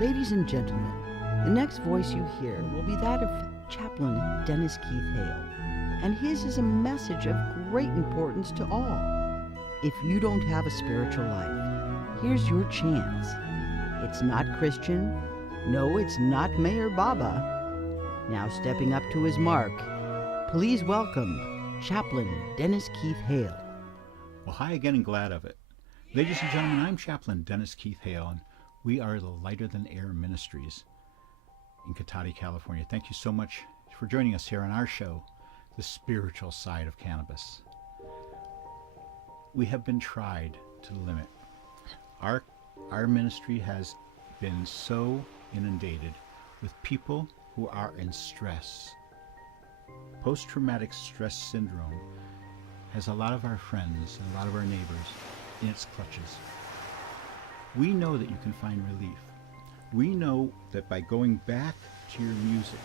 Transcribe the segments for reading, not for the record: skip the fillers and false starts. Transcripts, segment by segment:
Ladies and gentlemen, the next voice you hear will be that of Chaplain Dennis Keith Hale, and his is a message of great importance to all. If you don't have a spiritual life, here's your chance. It's not Christian. No, it's not Mayor Baba. Now stepping up to his mark, please welcome Chaplain Dennis Keith Hale. Well, hi again and glad of it. Ladies and gentlemen, I'm Chaplain Dennis Keith Hale, and we are the Lighter Than Air Ministries in Cotati, California. Thank you so much for joining us here on our show, The Spiritual Side of Cannabis. We have been tried to the limit. Our ministry has been so inundated with people who are in stress. Post-traumatic stress syndrome has a lot of our friends and a lot of our neighbors in its clutches. We know that you can find relief. We know that by going back to your music,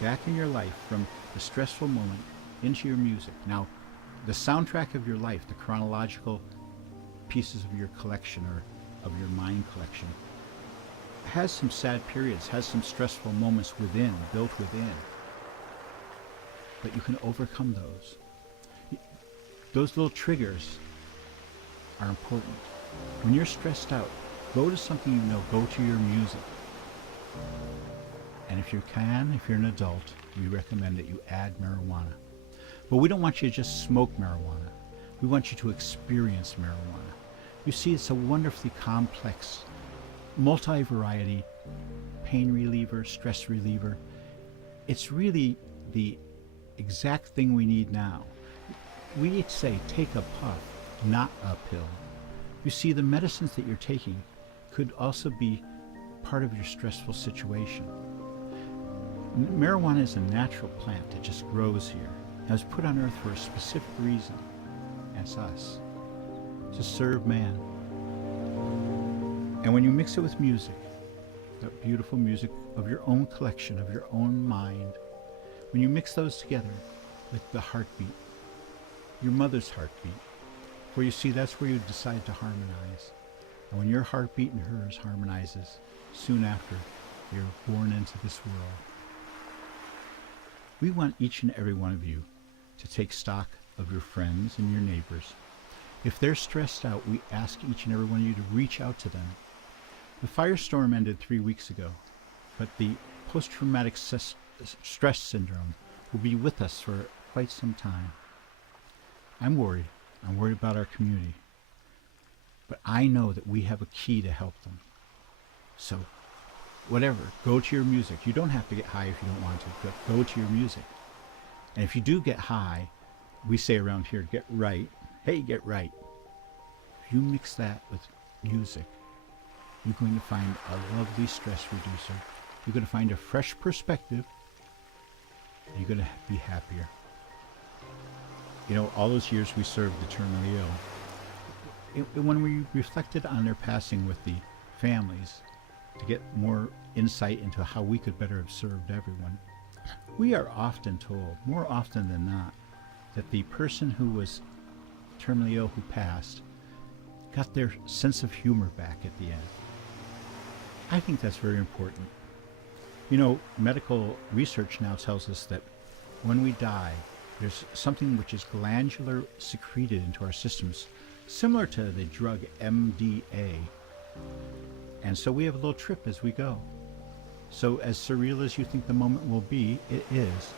back in your life from the stressful moment into your music. Now, the soundtrack of your life, the chronological pieces of your collection or of your mind collection, has some sad periods, has some stressful moments within, built within. But you can overcome those. Those little triggers are important. When you're stressed out, go to something you know, go to your music. And if you can, if you're an adult, we recommend that you add marijuana. But we don't want you to just smoke marijuana. We want you to experience marijuana. You see, it's a wonderfully complex, multi-variety pain reliever, stress reliever. It's really the exact thing we need now. We say take a puff, not a pill. You see, the medicines that you're taking could also be part of your stressful situation. Marijuana is a natural plant that just grows here. It was put on earth for a specific reason. That's us, to serve man. And when you mix it with music, that beautiful music of your own collection, of your own mind, when you mix those together with the heartbeat, your mother's heartbeat, where you see that's where you decide to harmonize. And when your heartbeat and hers harmonizes, soon after, you're born into this world. We want each and every one of you to take stock of your friends and your neighbors. If they're stressed out, we ask each and every one of you to reach out to them. The firestorm ended 3 weeks ago, but the post-traumatic stress syndrome will be with us for quite some time. I'm worried. I'm worried about our community. But I know that we have a key to help them. So, whatever, go to your music. You don't have to get high if you don't want to, but go to your music. And if you do get high, we say around here, get right. Hey, get right. If you mix that with music, you're going to find a lovely stress reducer. You're going to find a fresh perspective. You're going to be happier. You know, all those years we served the terminally ill, when we reflected on their passing with the families to get more insight into how we could better have served everyone, we are often told, more often than not, that the person who was terminally ill who passed got their sense of humor back at the end. I think that's very important. You know, medical research now tells us that when we die, there's something which is glandular secreted into our systems, similar to the drug MDA. And so we have a little trip as we go. So as surreal as you think the moment will be, it is.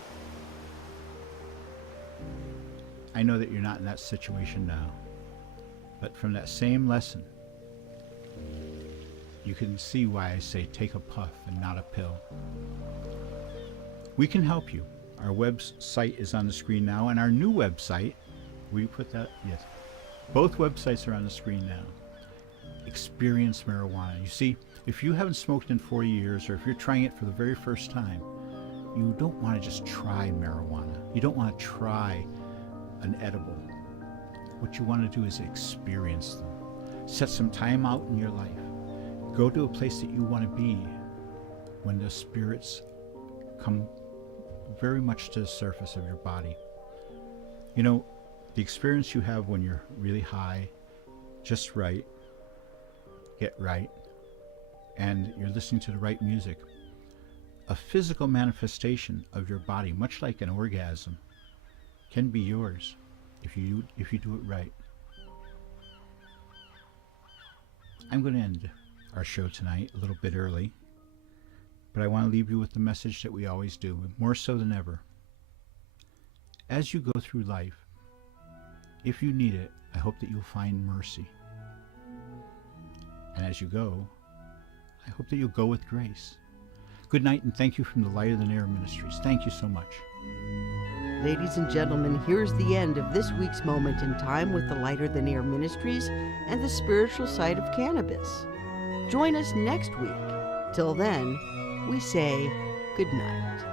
I know that you're not in that situation now, but from that same lesson, you can see why I say take a puff and not a pill. We can help you. Our website is on the screen now, and our new website, will you put that? Yes. Both websites are on the screen now. Experience marijuana. You see, if you haven't smoked in 40 years, or if you're trying it for the very first time, you don't want to just try marijuana. You don't want to try an edible. What you want to do is experience them. Set some time out in your life. Go to a place that you want to be when the spirits come very much to the surface of your body. You know, the experience you have when you're really high, just right, get right, and you're listening to the right music, a physical manifestation of your body, much like an orgasm, can be yours if you do it right. I'm going to end our show tonight a little bit early, but I want to leave you with the message that we always do, more so than ever. As you go through life, if you need it, I hope that you'll find mercy. And as you go, I hope that you'll go with grace. Good night, and thank you from the Lighter Than Air Ministries. Thank you so much. Ladies and gentlemen, here's the end of this week's Moment in Time with the Lighter Than Air Ministries and the Spiritual Side of Cannabis. Join us next week. Till then, we say good night.